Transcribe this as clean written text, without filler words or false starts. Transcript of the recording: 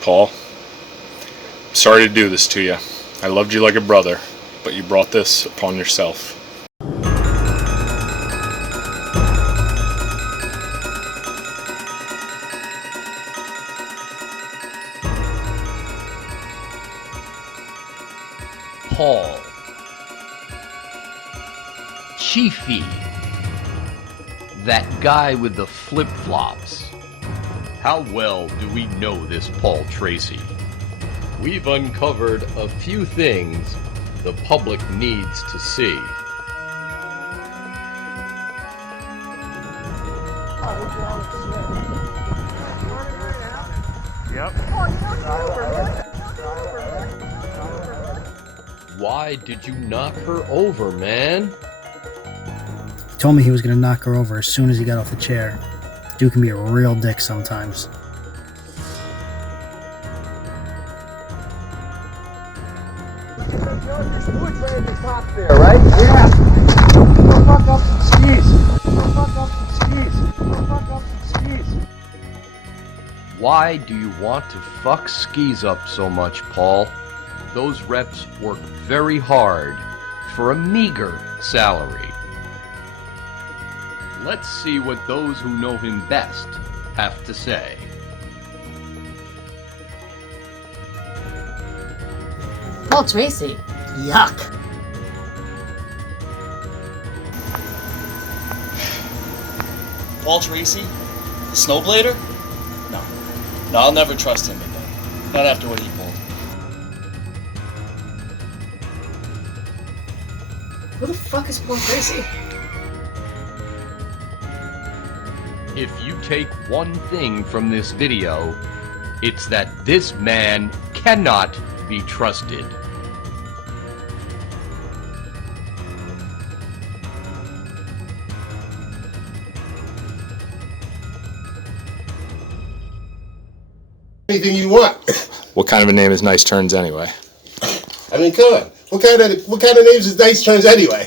Paul, I'm sorry to do this to you. I loved you like a brother, but you brought this upon yourself. Paul. Chiefy. That guy with the flip-flops. How well do we know this Paul Tracy? We've uncovered a few things the public needs to see. Yep. Why did you knock her over, man? He told me he was going to knock her over as soon as he got off the chair. Dude can be a real dick sometimes. Your spoon's right at the top there, right? Yeah. Go fuck up some skis. Go fuck up some skis. Go fuck up some skis. Why do you want to fuck skis up so much, Paul? Those reps work very hard for a meager salary. Let's see what those who know him best have to say. Paul Tracy. Yuck. Paul Tracy? Snowblader? No. No, I'll never trust him again. Not after what he pulled. Who the fuck is Paul Tracy? If you take one thing from this video, it's that this man cannot be trusted. Anything you want. What kind of a name is Nice Turns anyway? I mean, come on. What kind of names is Nice Turns anyway?